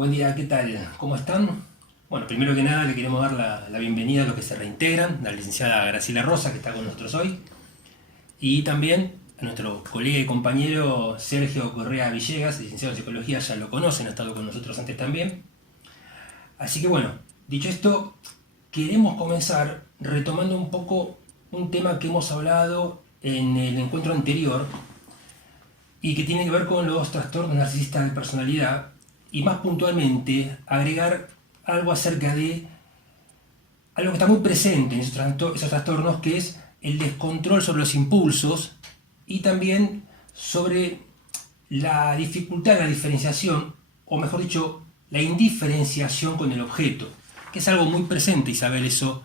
Buen día, ¿qué tal? ¿Cómo están? Bueno, primero que nada le queremos dar la bienvenida a los que se reintegran, la licenciada Graciela Rosa, que está con nosotros hoy, y también a nuestro colega y compañero Sergio Correa Villegas, licenciado en Psicología, ya lo conocen, ha estado con nosotros antes también. Así que bueno, dicho esto, queremos comenzar retomando un poco un tema que hemos hablado en el encuentro anterior y que tiene que ver con los trastornos narcisistas de personalidad y más puntualmente agregar algo acerca de algo que está muy presente en esos trastornos, que es el descontrol sobre los impulsos y también sobre la dificultad de la diferenciación, o mejor dicho, la indiferenciación con el objeto, que es algo muy presente, Isabel, eso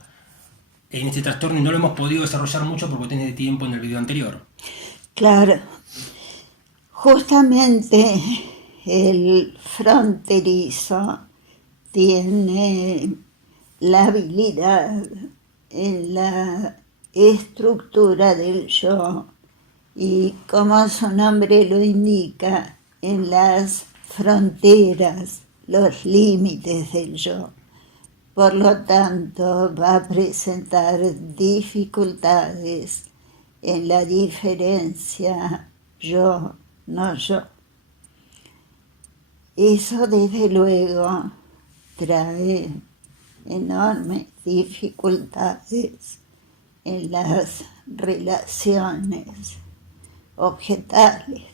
en este trastorno, y no lo hemos podido desarrollar mucho por cuestiones de tiempo en el video anterior. Claro, justamente el fronterizo tiene la habilidad en la estructura del yo y, como su nombre lo indica, en las fronteras, los límites del yo. Por lo tanto, va a presentar dificultades en la diferencia yo, no yo. Eso desde luego trae enormes dificultades en las relaciones objetales.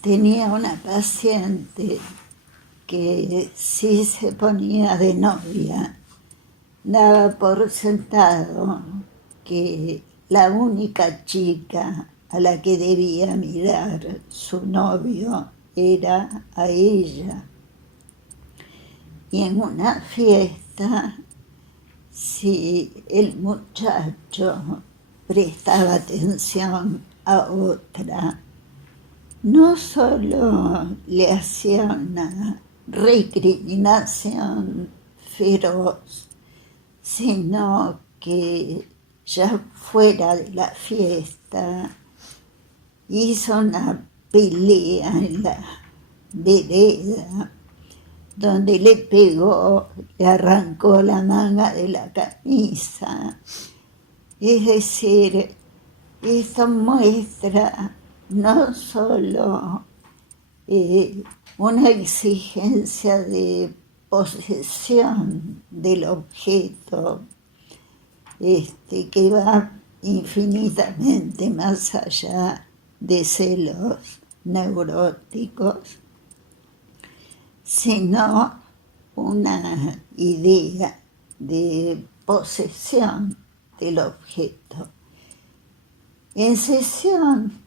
Tenía una paciente que si se ponía de novia, daba por sentado que la única chica a la que debía mirar su novio era a ella. Y en una fiesta, si el muchacho prestaba atención a otra, no solo le hacía una recriminación feroz, sino que ya fuera de la fiesta hizo una pelea en la vereda donde le pegó, le arrancó la manga de la camisa. Es decir, esto muestra no solo una exigencia de posesión del objeto, que va infinitamente más allá de celos neuróticos, sino una idea de posesión del objeto. En sesión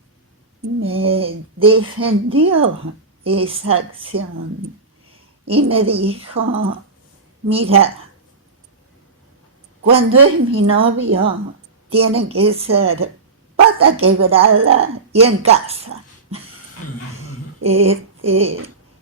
me defendió esa acción y me dijo: mira, cuando es mi novio tiene que ser pata quebrada y en casa.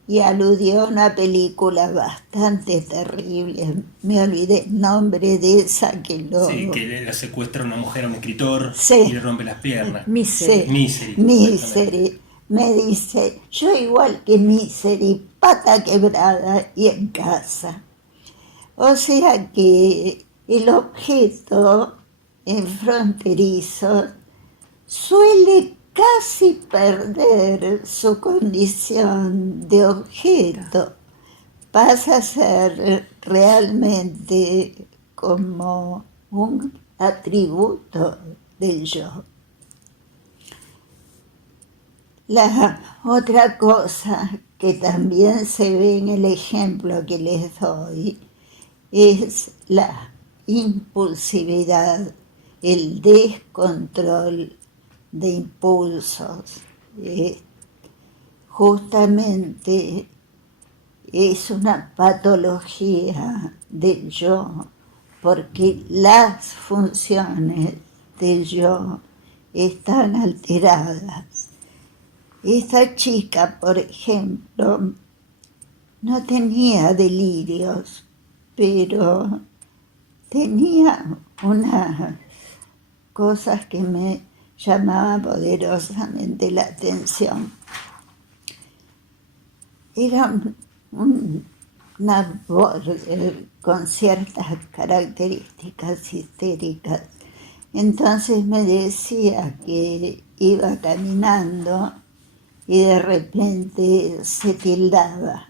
Y aludió a una película bastante terrible, me olvidé el nombre de esa que lo... Sí, que le secuestra a una mujer a un escritor, sí, y le rompe las piernas. Misery. Misery. Me dice: yo igual que Misery, pata quebrada y en casa. O sea que el objeto en fronterizo suele casi perder su condición de objeto, pasa a ser realmente como un atributo del yo. La otra cosa que también se ve en el ejemplo que les doy es la impulsividad, el descontrol de impulsos. Justamente es una patología del yo, porque las funciones del yo están alteradas. Esta chica, por ejemplo, no tenía delirios, pero tenía unas cosas que me llamaban poderosamente la atención. era una voz con ciertas características histéricas. Entonces me decía que iba caminando y de repente se tildaba.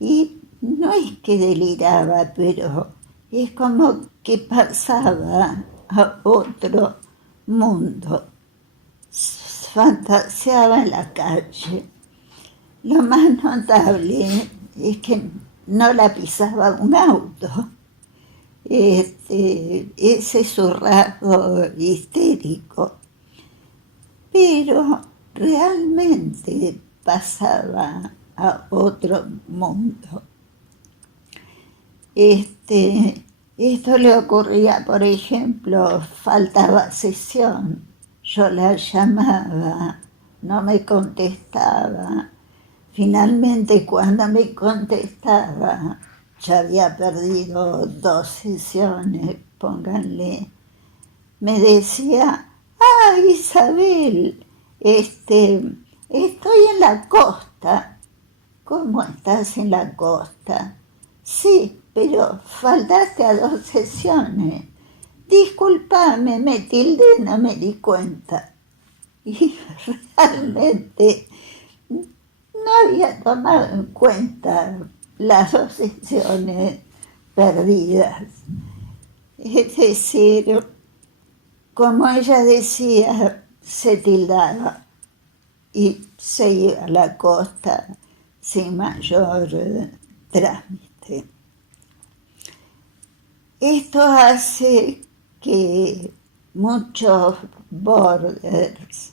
Y no es que deliraba, pero es como que pasaba a otro mundo. Fantaseaba en la calle. Lo más notable es que no la pisaba un auto. Ese es su rasgo histérico. Pero realmente pasaba a otro mundo. Esto le ocurría, por ejemplo, faltaba sesión. Yo la llamaba, no me contestaba. Finalmente, cuando me contestaba, ya había perdido 2 sesiones, pónganle. Me decía, Isabel, estoy en la costa. ¿Cómo estás en la costa? Sí, pero faltaste a 2 sesiones. Discúlpame, me tildé, no me di cuenta. Y realmente no había tomado en cuenta las 2 sesiones perdidas. Es decir, como ella decía, se tildaba y se iba a la costa sin mayor trámite. Esto hace que muchos borders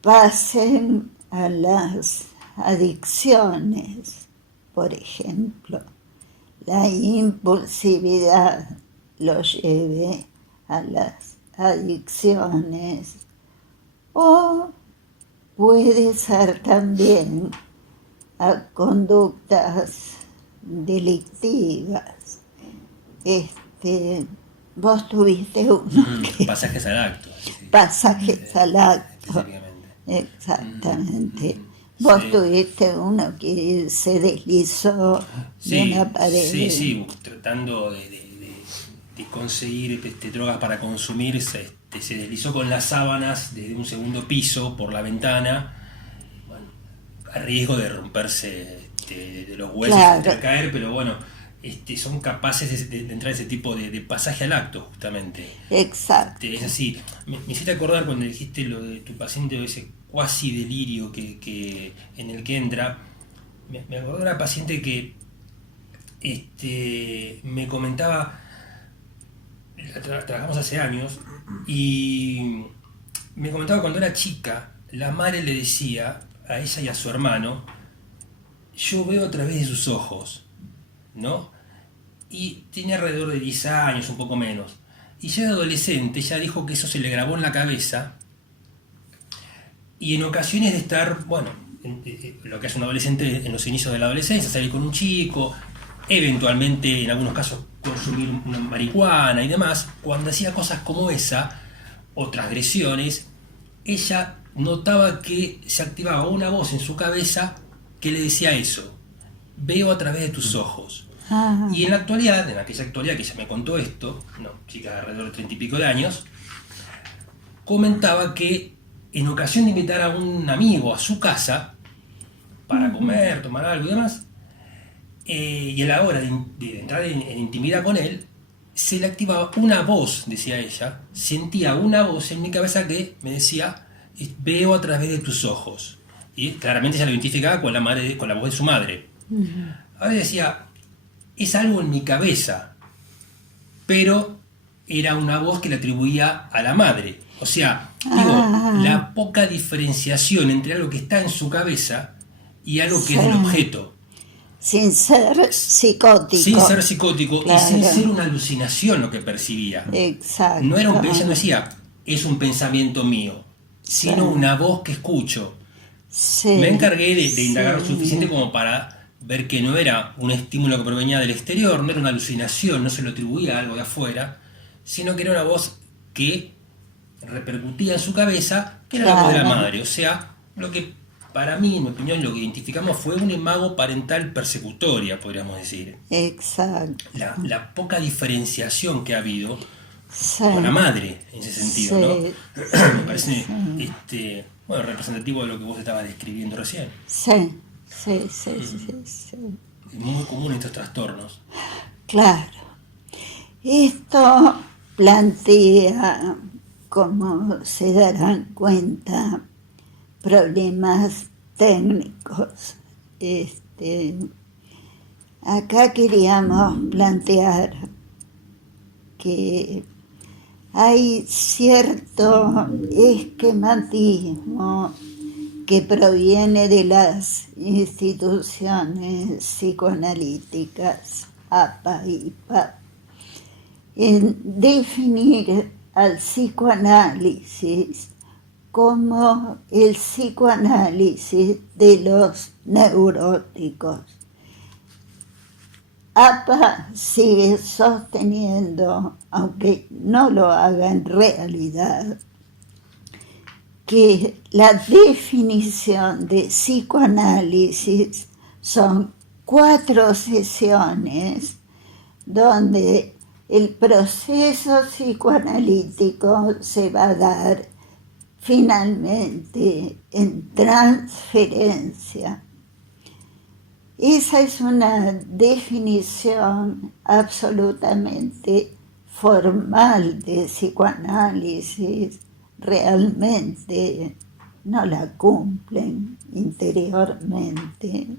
pasen a las adicciones, por ejemplo. La impulsividad los lleve a las adicciones, o puede ser también a conductas delictivas. Vos tuviste uno que... Pasajes al acto. Sí. Pasajes al acto. Específicamente. Exactamente. Vos tuviste uno que se deslizó de una pared. Sí, tratando de conseguir drogas para consumir, se deslizó con las sábanas desde un segundo piso por la ventana, bueno, a riesgo de romperse de los huesos, claro, de caer, pero bueno, son capaces de entrar en ese tipo de pasaje al acto, justamente. Exacto. Es así. Me hiciste acordar cuando dijiste lo de tu paciente, ese cuasi delirio que en el que entra. Me acordé de una paciente que me comentaba, trabajamos hace años, y me comentaba cuando era chica, la madre le decía a ella y a su hermano, yo veo a través de sus ojos, ¿no? Y tenía alrededor de 10 años, un poco menos. Y ya de adolescente, ella dijo que eso se le grabó en la cabeza, y en ocasiones de estar, bueno, lo que hace un adolescente en los inicios de la adolescencia, salir con un chico, eventualmente en algunos casos consumir una marihuana y demás, cuando hacía cosas como esa o transgresiones, ella notaba que se activaba una voz en su cabeza que le decía eso: veo a través de tus ojos. Y en la actualidad, en aquella actualidad que ella me contó esto, una chica de alrededor de 30 y pico de años, comentaba que en ocasión de invitar a un amigo a su casa para comer, tomar algo y demás, y a la hora de entrar en intimidad con él, se le activaba una voz, decía ella, sentía una voz en mi cabeza que me decía, veo a través de tus ojos. Y claramente ella lo identificaba con la voz de su madre. Ahora decía, es algo en mi cabeza, pero era una voz que le atribuía a la madre. O sea, la poca diferenciación entre algo que está en su cabeza y algo que es el objeto. Sin ser psicótico. Sin ser psicótico, claro, y sin ser una alucinación lo que percibía. Exacto. No era ella no decía, es un pensamiento mío, sino una voz que escucho. Sí, me encargué de indagar lo suficiente como para ver que no era un estímulo que provenía del exterior, no era una alucinación, no se lo atribuía a algo de afuera, sino que era una voz que repercutía en su cabeza, que era la voz de la madre. O sea, lo que para mí, en mi opinión, lo que identificamos fue una imago parental persecutoria, podríamos decir. Exacto. La poca diferenciación que ha habido Sí, con la madre, en ese sentido, ¿no? sí, Me sí, parece sí, bueno, representativo de lo que vos estabas describiendo recién. sí, sí, sí, sí, sí. Es muy común estos trastornos. Claro. Esto plantea, como se darán cuenta, problemas técnicos. Acá queríamos plantear que hay cierto esquematismo que proviene de las instituciones psicoanalíticas APA y IPA en definir al psicoanálisis como el psicoanálisis de los neuróticos. APA sigue sosteniendo, aunque no lo haga en realidad, que la definición de psicoanálisis son 4 sesiones donde el proceso psicoanalítico se va a dar finalmente en transferencia. Esa es una definición absolutamente formal de psicoanálisis. Realmente no la cumplen interiormente.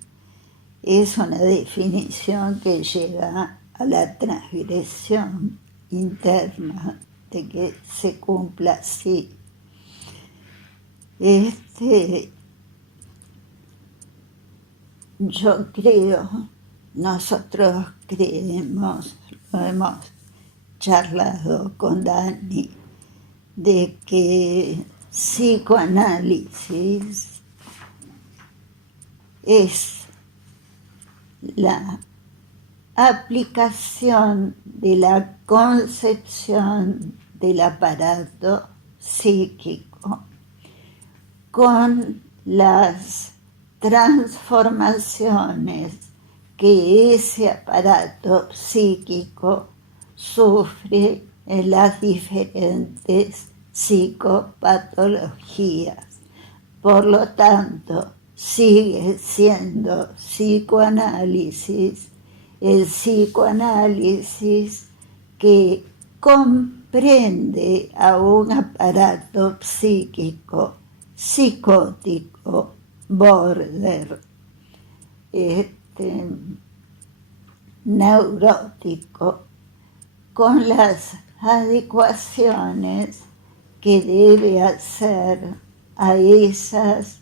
Es una definición que llega a la transgresión interna de que se cumpla así. Yo creo, nosotros creemos, lo hemos charlado con Dani, de que psicoanálisis es la aplicación de la concepción del aparato psíquico con las transformaciones que ese aparato psíquico sufre en las diferentes psicopatologías. Por lo tanto, sigue siendo psicoanálisis el psicoanálisis que comprende a un aparato psíquico psicótico, border, neurótico, con las adecuaciones que debe hacer a esas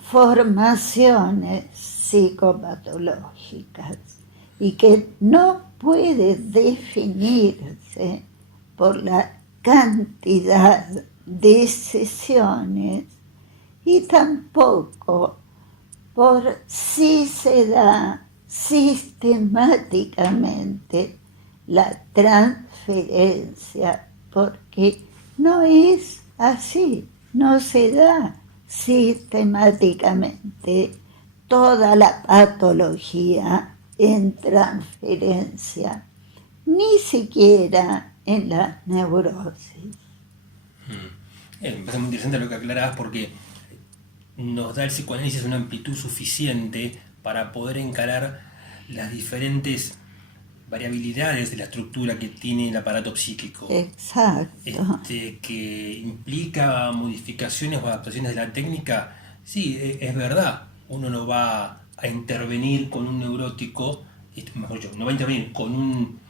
formaciones psicopatológicas y que no puede definirse por la cantidad de sesiones y tampoco por si se da sistemáticamente la transferencia, porque no es así, no se da sistemáticamente toda la patología en transferencia, ni siquiera en la neurosis. Me parece muy interesante lo que aclarabas porque nos da el psicoanálisis una amplitud suficiente para poder encarar las diferentes variabilidades de la estructura que tiene el aparato psíquico. Exacto. Que implica modificaciones o adaptaciones de la técnica, sí, es verdad. Uno no va a intervenir con un neurótico, mejor dicho, no va a intervenir con un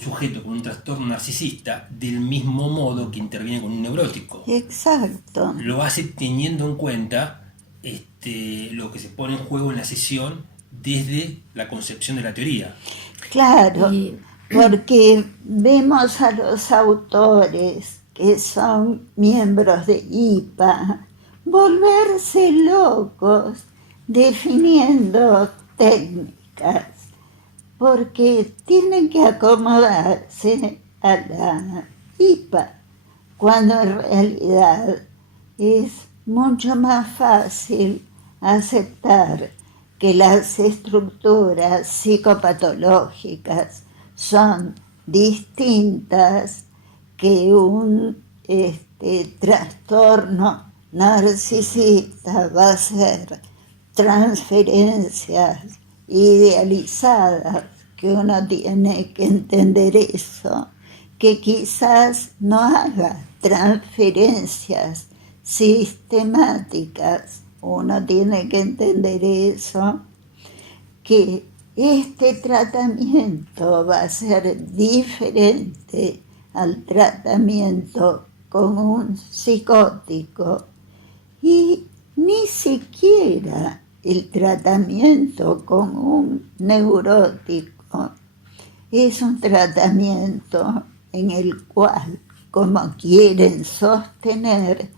sujeto con un trastorno narcisista del mismo modo que interviene con un neurótico. Exacto. Lo hace teniendo en cuenta lo que se pone en juego en la sesión desde la concepción de la teoría. Claro, porque vemos a los autores que son miembros de IPA volverse locos definiendo técnicas, porque tienen que acomodarse a la IPA, cuando en realidad es mucho más fácil aceptar que las estructuras psicopatológicas son distintas que un trastorno narcisista va a ser transferencias idealizadas, que uno tiene que entender eso, que quizás no haga transferencias sistemáticas, uno tiene que entender eso, que este tratamiento va a ser diferente al tratamiento con un psicótico y ni siquiera el tratamiento con un neurótico es un tratamiento en el cual, como quieren sostener,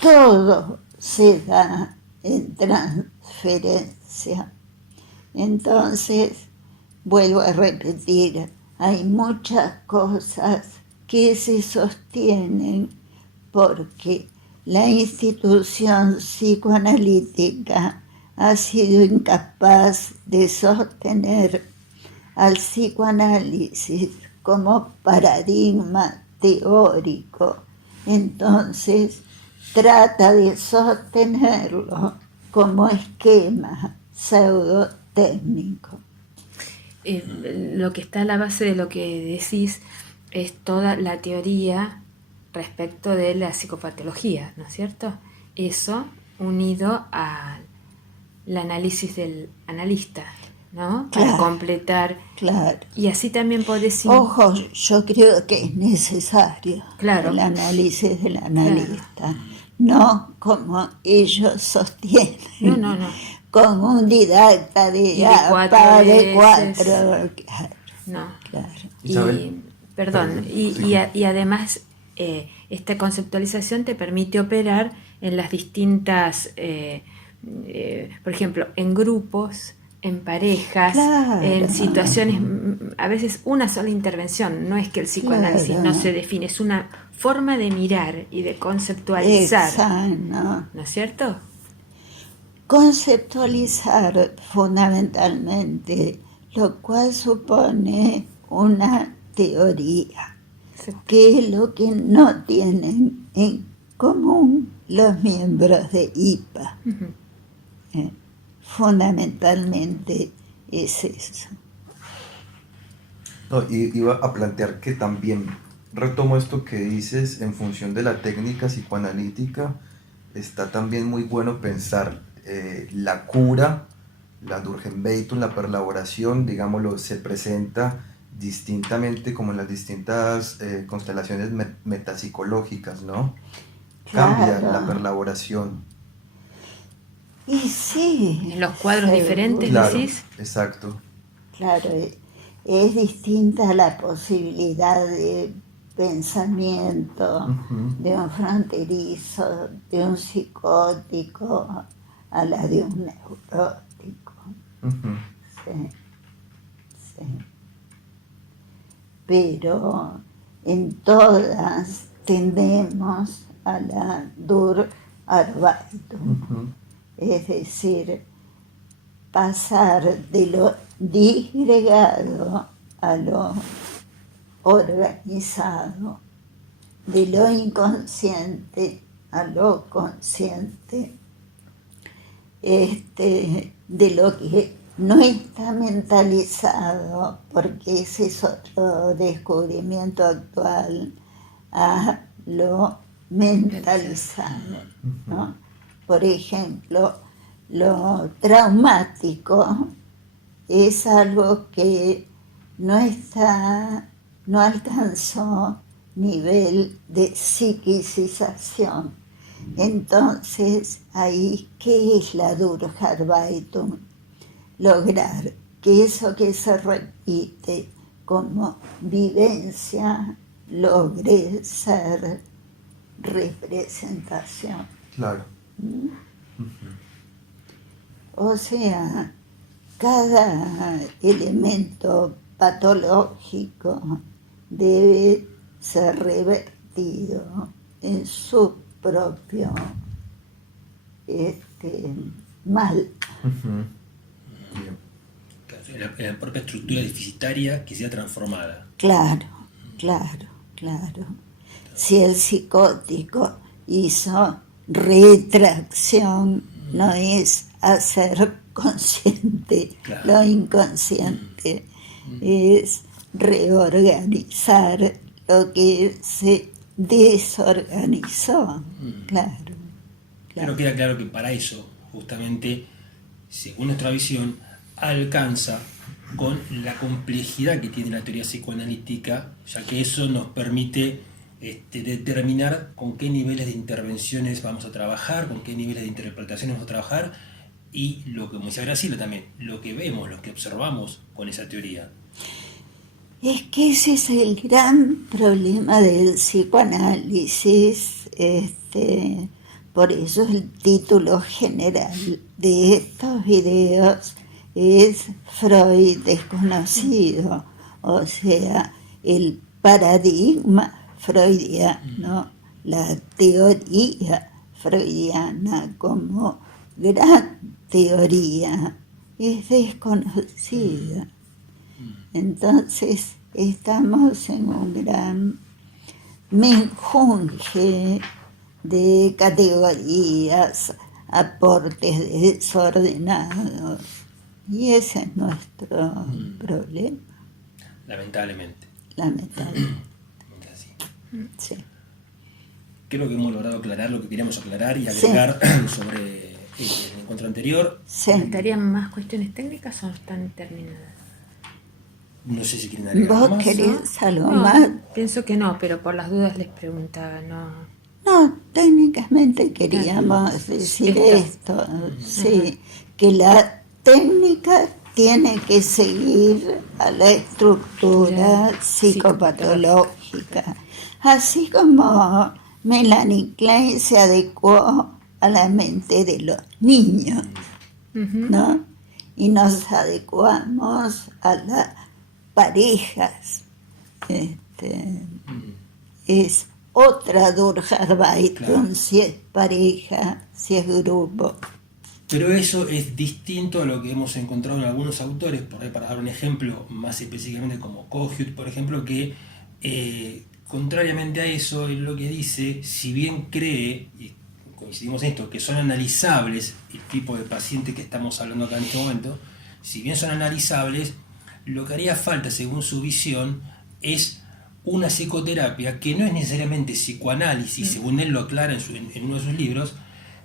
todo se da en transferencia. Entonces, vuelvo a repetir, hay muchas cosas que se sostienen porque la institución psicoanalítica ha sido incapaz de sostener al psicoanálisis como paradigma teórico. Entonces, trata de sostenerlo como esquema pseudotécnico. Lo que está a la base de lo que decís es toda la teoría respecto de la psicopatología, ¿no es cierto? Eso unido al análisis del analista, ¿no? Claro, para completar. Claro. Y así también podés... Ojo, yo creo que es necesario Claro. el análisis del analista, claro. No como ellos sostienen. No. Como un didacta de cuatro. Claro. No. Claro. Perdón, y además esta conceptualización te permite operar en las distintas, por ejemplo, en grupos, en parejas, claro. En situaciones, a veces una sola intervención, no es que el psicoanálisis no se define, es una forma de mirar y de conceptualizar. Exacto. ¿No es cierto? Conceptualizar fundamentalmente, lo cual supone una teoría, que es lo que no tienen en común los miembros de IPA. Uh-huh. Fundamentalmente es eso. No, y iba a plantear que también retomo esto que dices, en función de la técnica psicoanalítica, está también muy bueno pensar la cura, la Durkheim-Beitung, la perlaboración, digámoslo, se presenta distintamente como en las distintas constelaciones metapsicológicas, ¿no? Claro. Cambia la perlaboración. Y sí. En los cuadros diferentes, claro, decís. Exacto. Claro, es distinta la posibilidad de pensamiento, uh-huh. de un fronterizo, de un psicótico, a la de un neurótico. Uh-huh. Sí. Pero en todas tendemos a la Durkheim-Beitung. Uh-huh. Es decir, pasar de lo disgregado a lo organizado, de lo inconsciente a lo consciente, de lo que no está mentalizado, porque ese es otro descubrimiento actual, a lo mentalizado, ¿no? Por ejemplo, lo traumático es algo que no alcanzó nivel de psiquicización. Entonces, ahí, ¿qué es la Durkheim-Beitung? Lograr que eso que se repite como vivencia logre ser representación. Claro. ¿Mm? O sea, cada elemento patológico debe ser revertido en su propio mal. Bien. La propia estructura deficitaria que sea transformada. Claro. Si el psicótico hizo retracción, no es hacer consciente lo inconsciente, es reorganizar lo que se desorganizó. Claro. Pero queda claro que para eso, justamente, según nuestra visión, alcanza con la complejidad que tiene la teoría psicoanalítica, ya que eso nos permite determinar con qué niveles de intervenciones vamos a trabajar, con qué niveles de interpretaciones vamos a trabajar, y lo que, como decía Graciela también, lo que vemos, lo que observamos con esa teoría. Es que ese es el gran problema del psicoanálisis, por eso el título general de estos videos es Freud desconocido, o sea, el paradigma freudiano, la teoría freudiana como gran teoría es desconocida. Entonces estamos en un gran menjunje de categorías, aportes desordenados, y ese es nuestro problema. Lamentablemente. Así. Sí. Creo que hemos logrado aclarar lo que queríamos aclarar y agregar sobre el encuentro anterior. ¿Faltarían más cuestiones técnicas o están terminadas? No sé si quieren agregar ¿Vos más. querés algo No, más? pienso que no, pero por las dudas les preguntaba, no. No, técnicamente queríamos decir esto, sí, que la técnica tiene que seguir a la estructura psicopatológica, así como Melanie Klein se adecuó a la mente de los niños, ¿no? Y nos adecuamos a las parejas. Es otra Durkheim, si es pareja, si es grupo. Pero eso es distinto a lo que hemos encontrado en algunos autores, por ahí para dar un ejemplo más específicamente como Kohut, por ejemplo, que contrariamente a eso, él lo que dice, si bien cree, y coincidimos en esto, que son analizables el tipo de paciente que estamos hablando acá en este momento, si bien son analizables, lo que haría falta, según su visión, es una psicoterapia que no es necesariamente psicoanálisis, según él lo aclara en uno de sus libros,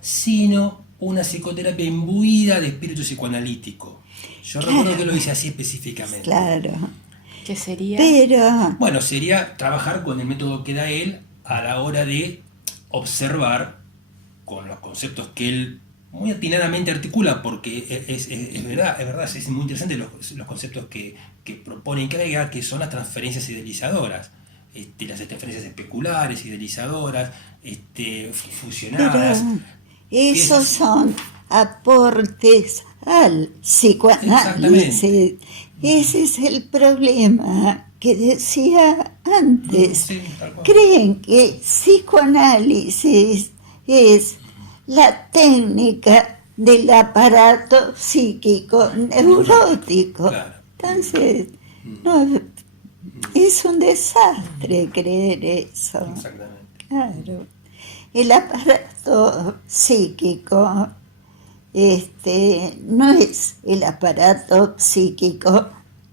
sino una psicoterapia imbuida de espíritu psicoanalítico. Yo recuerdo que lo dice así específicamente. Claro. ¿Qué sería? Pero... Bueno, sería trabajar con el método que da él a la hora de observar con los conceptos que él muy atinadamente articula, porque es verdad, es muy interesante los conceptos que propone y agrega, que son las transferencias idealizadoras, las transferencias especulares, idealizadoras, fusionadas. Pero esos son aportes al psicoanálisis. Ese es el problema que decía antes. Sí, tal cual. Creen que psicoanálisis es la técnica del aparato psíquico neurótico. Claro. Entonces, no, es un desastre creer eso. Exactamente. Claro. El aparato psíquico no es el aparato psíquico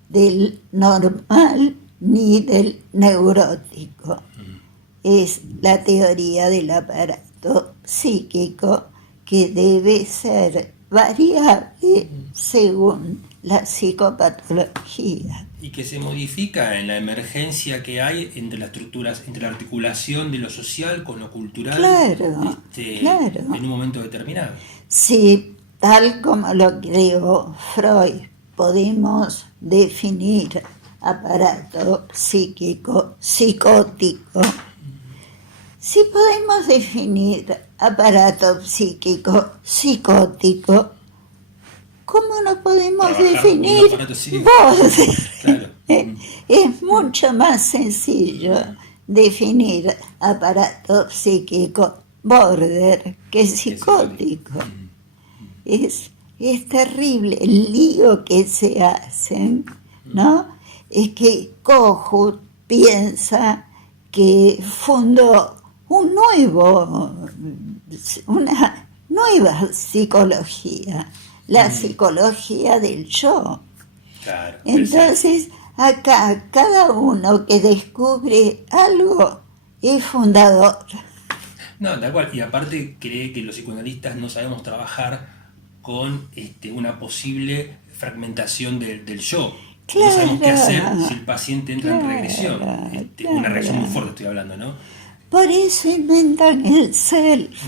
del normal ni del neurótico. Es la teoría del aparato psíquico que debe ser variable según la psicopatología. Y que se modifica en la emergencia que hay entre las estructuras, entre la articulación de lo social con lo cultural, Claro. en un momento determinado. Si, tal como lo creó Freud, podemos definir aparato psíquico, psicótico, si podemos definir aparato psíquico, psicótico, ¿cómo no podemos Trabajar definir un aparato psíquico. vos? Claro. Es mucho más sencillo definir aparato psíquico border, que es psicótico. Es terrible el lío que se hacen, ¿no? Es que Kohut piensa que fundó una nueva psicología, la psicología del yo. Claro, Entonces, acá cada uno que descubre algo es fundador. No, tal cual. Y aparte cree que los psicoanalistas no sabemos trabajar con una posible fragmentación del yo. Claro, no sabemos qué hacer si el paciente entra en regresión. claro. Una reacción muy fuerte estoy hablando, ¿no? Por eso inventan el self,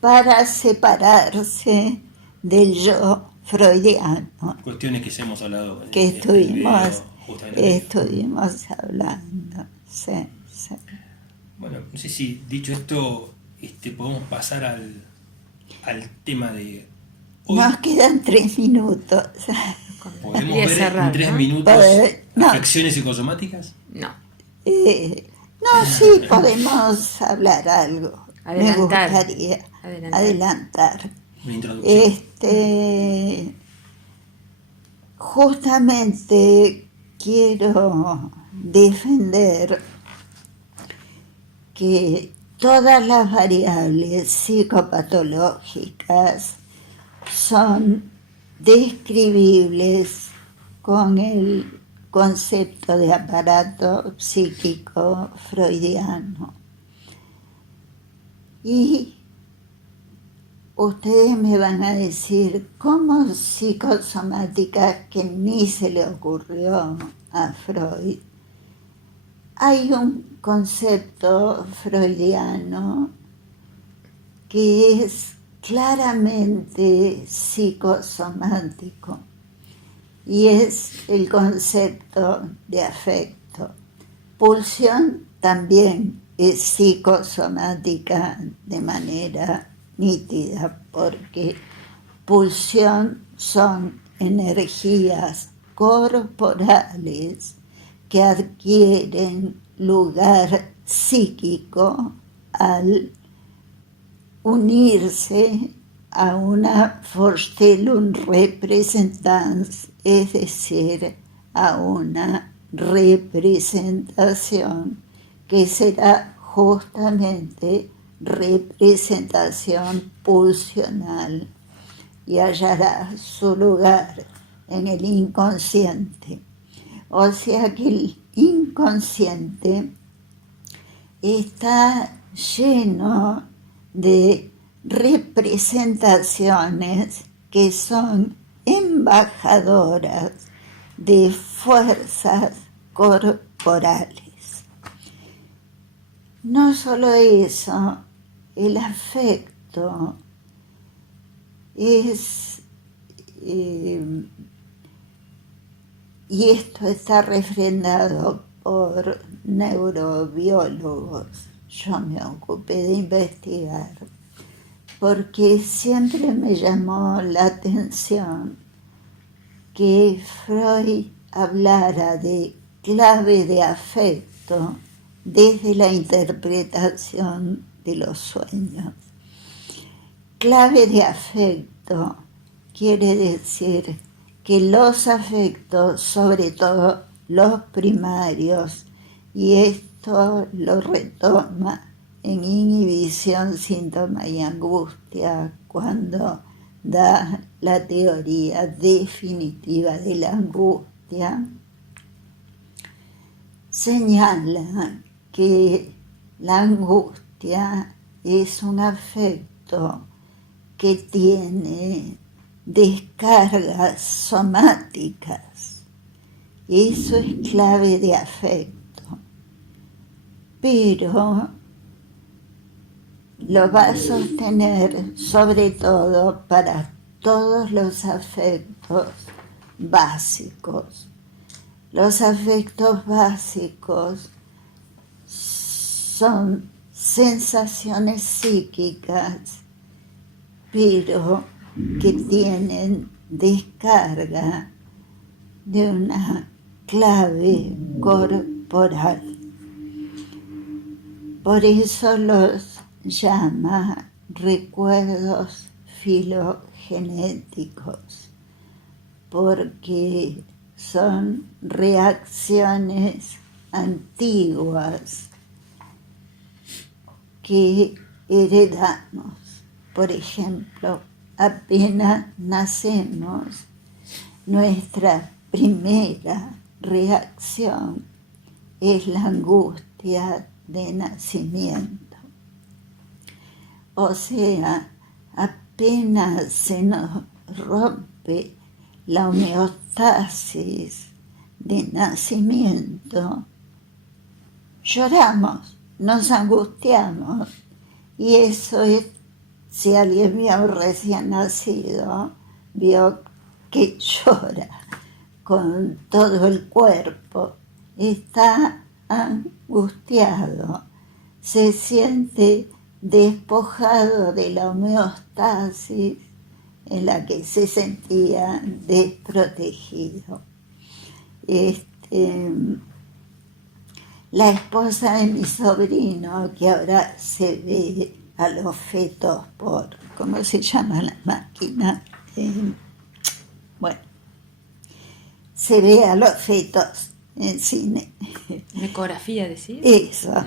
para separarse del yo freudiano, Cuestiones que ya hemos hablado en que este video, estuvimos justamente. hablando. Sí. Bueno, no sé si dicho esto, podemos pasar al tema de hoy. Nos quedan 3 minutos. ¿Podemos Y ver cerrar, en 3 ¿no? minutos No. afecciones psicosomáticas? No. No, sí, podemos hablar algo. Adelantar. Me gustaría adelantar. Una introducción. Justamente quiero defender que todas las variables psicopatológicas son describibles con el concepto de aparato psíquico freudiano. Y ustedes me van a decir, ¿cómo psicosomáticas que ni se le ocurrió a Freud? Hay un concepto freudiano que es claramente psicosomático y es el concepto de afecto. Pulsión también es psicosomática de manera nítida, porque pulsión son energías corporales que adquieren lugar psíquico al unirse a una Vorstellungsrepräsentanz, es decir, a una representación que será justamente representación pulsional y hallará su lugar en el inconsciente. O sea que el inconsciente está lleno de representaciones que son embajadoras de fuerzas corporales. No solo eso, el afecto es, y esto está refrendado por neurobiólogos, yo me ocupé de investigar, porque siempre me llamó la atención que Freud hablara de clave de afecto desde la interpretación de los sueños. Clave de afecto quiere decir que los afectos, sobre todo los primarios, y esto lo retoma en Inhibición, Síntoma y Angustia, cuando da la teoría definitiva de la angustia, señala que la angustia es un afecto que tiene descargas somáticas. Eso es clave de afecto. Pero lo va a sostener sobre todo para todos los afectos básicos. Los afectos básicos son sensaciones psíquicas, pero que tienen descarga de una clave corporal. Por eso los llama recuerdos filogenéticos, porque son reacciones antiguas que heredamos. Por ejemplo, apenas nacemos, nuestra primera reacción es la angustia de nacimiento. O sea, apenas se nos rompe la homeostasis de nacimiento, lloramos, nos angustiamos, y eso es, si alguien vio recién nacido, vio que llora con todo el cuerpo, está angustiado, se siente despojado de la homeostasis en la que se sentía desprotegido. La esposa de mi sobrino, que ahora se ve a los fetos por, ¿cómo se llama la máquina? Bueno, se ve a los fetos en cine. ¿Ecografía decís? Esa.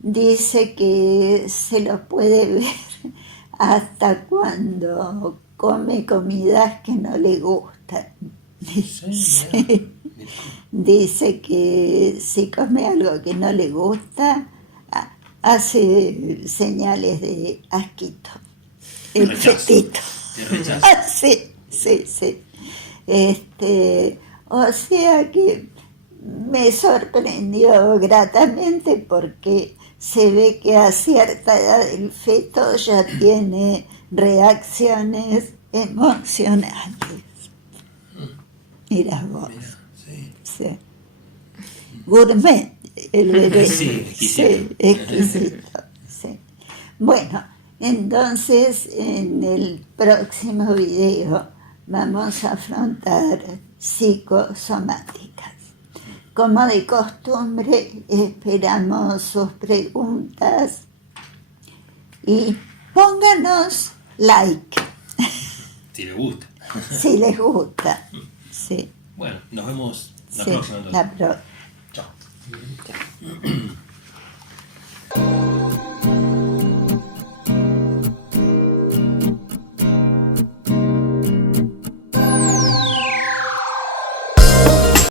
Dice que se lo puede ver hasta cuando come comidas que no le gustan. Dice que si come algo que no le gusta, hace señales de asquito. El fetito. Sí. O sea que me sorprendió gratamente, porque se ve que a cierta edad el feto ya tiene reacciones emocionales. Mira vos. Sí. Gourmet, el bebé. Sí, exquisito. Exquisito. Sí. Bueno, entonces en el próximo video vamos a afrontar psicosomáticas. Como de costumbre, esperamos sus preguntas y pónganos like. Si les gusta. Si les gusta. Sí. Bueno, nos vemos la Sí, próxima entonces. la próxima. Chao. Chao.